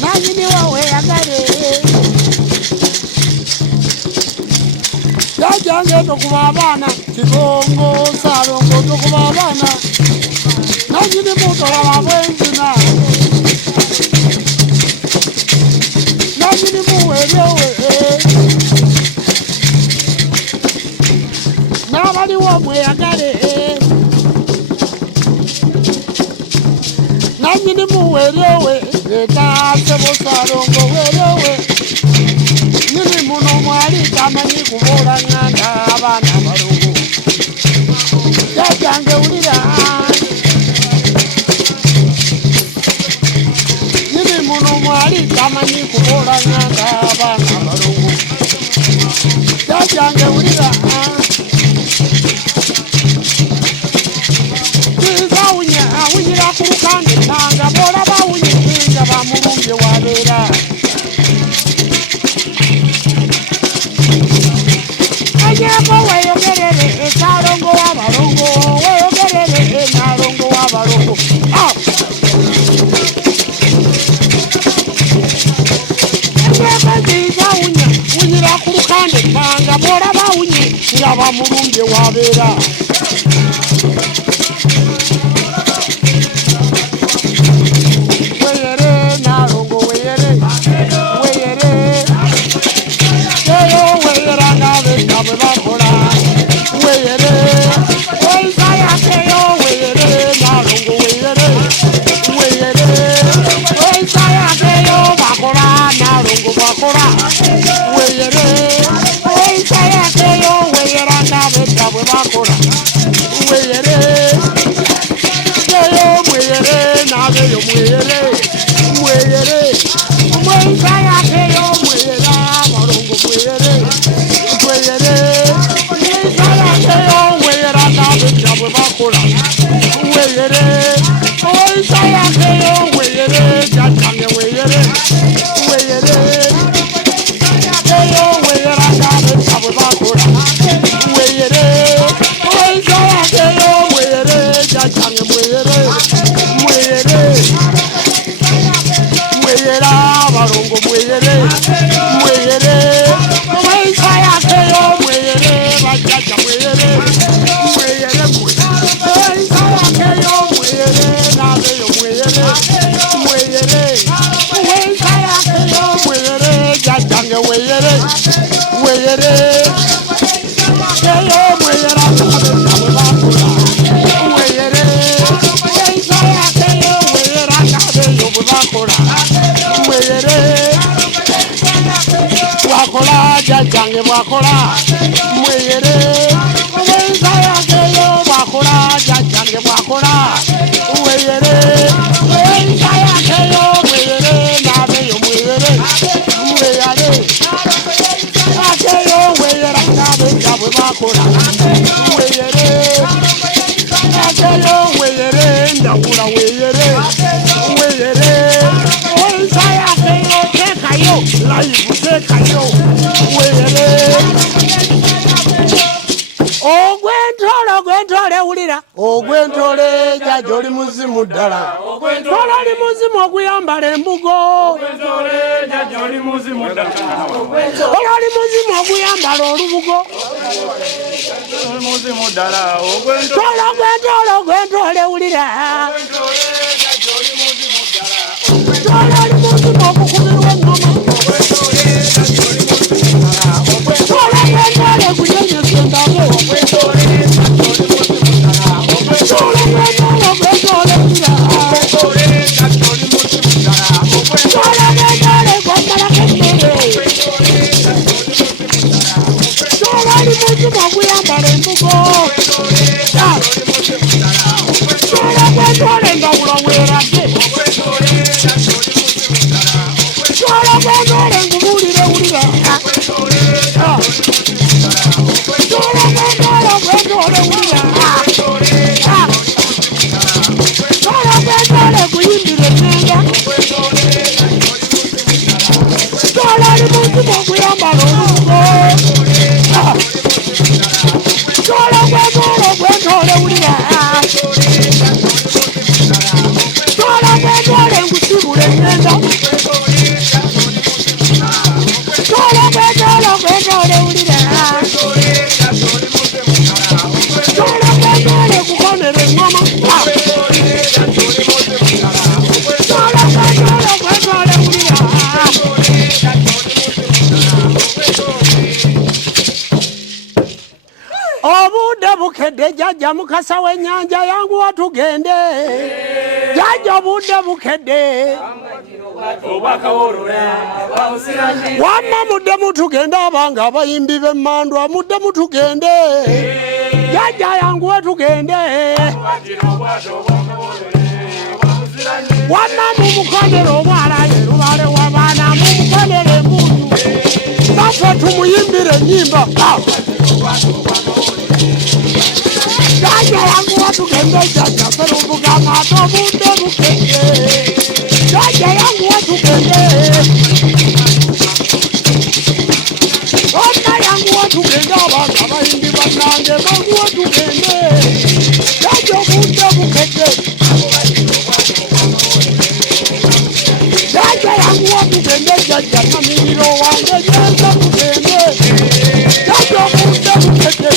nanyi ni wowe yagale yajange tokuba abana Kigongo Salongo tokuba abana nanyi ni mutola wabwenzina nanyi ni muwerewe nabali womwe yagale nanyi ni muwerewe ekase Salongo werewe nini muno mwali tamanyi kubola nganda abana balongo yajange ulira nini muno mwali tamanyi kubola nganda abana balongo yajange ulira awunyira ku lukande ntanga bola bawunyinga bamulumbye wabeera anyeko weyogerere ekalongo w'abalongo weyogerere enalongo w'abalongo anyeko nziza wunyira ku lukande ntanga bola bawunyinga bamulumbye wabeera jange bwakola mweyere wenza yakeyo bwakola jange bwakola mweyere wenza yakeyo mweyere nabeyo mweyere mweyale yakeyo mweyera nabe jabwe bwakola mweyere yakeyo mweyere ndawula mweyere mweyere wenza yakeyo tekayo live tekayo Ogwentole ulira ogwentole jajo oli muzimu ddala ogwentole oli muzimu okuyambala embugo ogwentole jajo oli muzimu ddala oli muzimu okuyambala olubugo oli muzimu ddala ogwentole ulira ogwentole jajo oli muzimu ddala oli muzimu okukubirwa engoma ogwentole jajo oli muzimu ddala ogwentole kujenyesa endabo ogwentole Tola bukedde jajja mukasa w'ennyanja yangu watugende jajja budde bukedde wamma mudde mutugende abanga abayimbi b'emmandwa mudde mutugende jajja yangu watugende wamma mumukonere omwalaye lubale w'abaana mumukonere embuutu baffe tumuyimbire ennyimba jajja yangu watugende jajja ferubuga amaato budde bukedde jajja yangu watugende onna yangu watugende abantu abayimbi bannange mangu watugende jajja budde bukedde jajja yangu watugende jajja namiriro wange jajja tugende jajja budde bukedde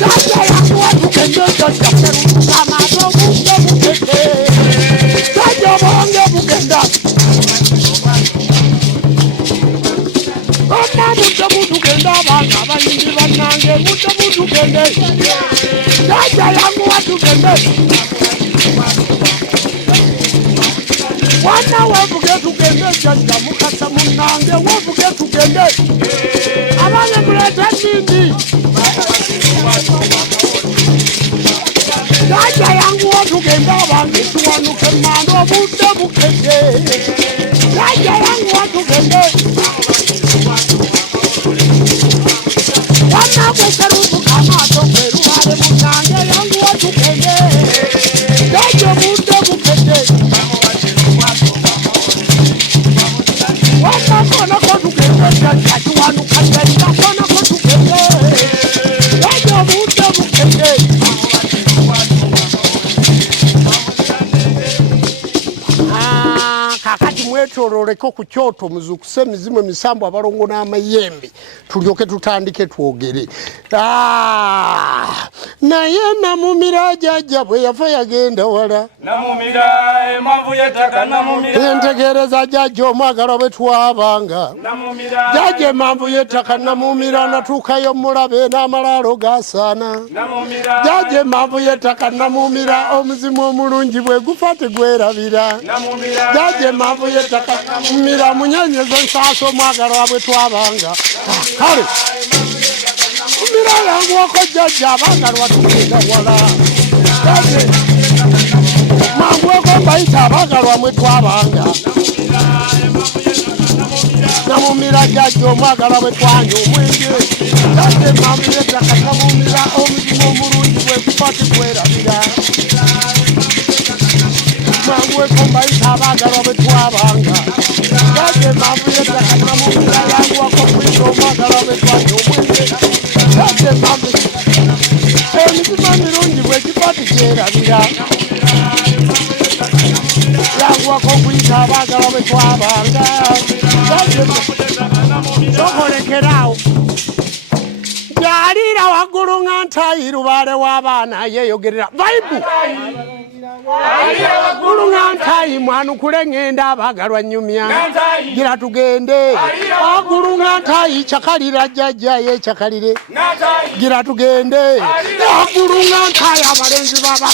jajja yangu watugende jajja ferubuga amaato budde bukedde jajja bwange bugenda onna mudde mutugende abantu abayimbi bannange mudde mutugende jajja yangu watugende wana wevuge tugende jajja mukasa munnange wevuge tugende abange mulete nindi jajja yangu watugende abange tuwanuke emmando budde bukedde jajja yangu watugende wana gweserubuka amaato kwerubale munnange yangu watugende jajja budde bukedde wana kona kotugende jajja tuwanuka jajja kona kotugende jajja budde bukedde kakati mwetololeko ku kyoto muzukuse emizimu emisambu abalongo n'amayembe tulyoke tutandike twogere naye namumira jajja bwe yafa yagenda wala namumira emmanvu y'ettaka namumira entegeereza jajja omwagalwa bwe twabanga namumira jajja emmanvu y'ettaka namumira natuukayo mulabe n'amalaalo gasaana namumira jajja emmanvu y'ettaka namumira omuzimu omulungi bwe gufa tegwerabira namumira jajja emmanvu y'ettaka namumira munyenyezo nsaasa omwagalwa bwe twabanga kale mumira yanguwako jajja abaagalwa tugenda wala jajja manguweko mbayita abaagalwa mwe twabanga namumira jajja omwagalwa bwe twanya omwenge jajja emmanvu y'ettaka namumira omuzimu omulungi bwe gufa tegwerabira manguweko mbayita abaagalwa bwe twabanga jajja emmanvu y'ettaka namumira yanguwako kwita omwagalwa bwe twanya omwenge jajja emmanvu emitima emirungi bwe gifa tugyerabira yanguwako okuyita abaagalwa bwe twabanga tokolekeraawo gyaliira waggulu nga ntayi lubaale w'abaana yeeyogerera vaibu waggulu nga ntayi mwanukule ŋŋenda abaagalwa nnyumya gira tugende waggulu nga ntayi cakalira jjajja yeecakalire gira tugende waggulu nga ntayi abalenzi baba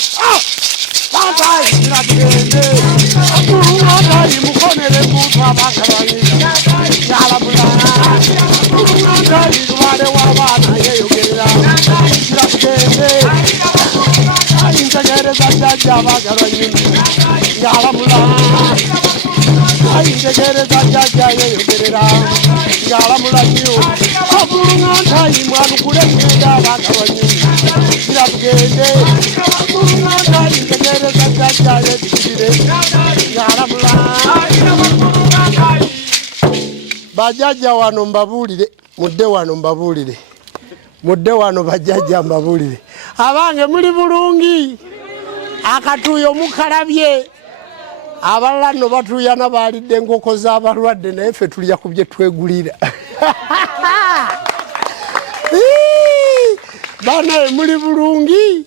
Bagai, gira tugende waggulu nga ntayi mukonere muntu abaagalwa nnyumya yalabula waggulu nga ntayi lubaale w'abaana yeeyogerera gira tugende ayintegereza jjajja abaagalwa nnyumya yalamula ayintegereza jjajja yeeyogerera yalamula nnyo waggulu nga ntayi mwanukule ŋŋenda abaagalwa nnyumya gira tugende waggulu nga ntayi ntegereza jjajja yeetikirire yalamula bajjajja wano mbabuulire mudde wano bajjajja mbabuulire abange muli bulungi akatuuyo mukalabye abalala nno batuuyana baalidde enkoko z'abalwadde naye ffe tulya ku bye twegulira banaye muli bulungi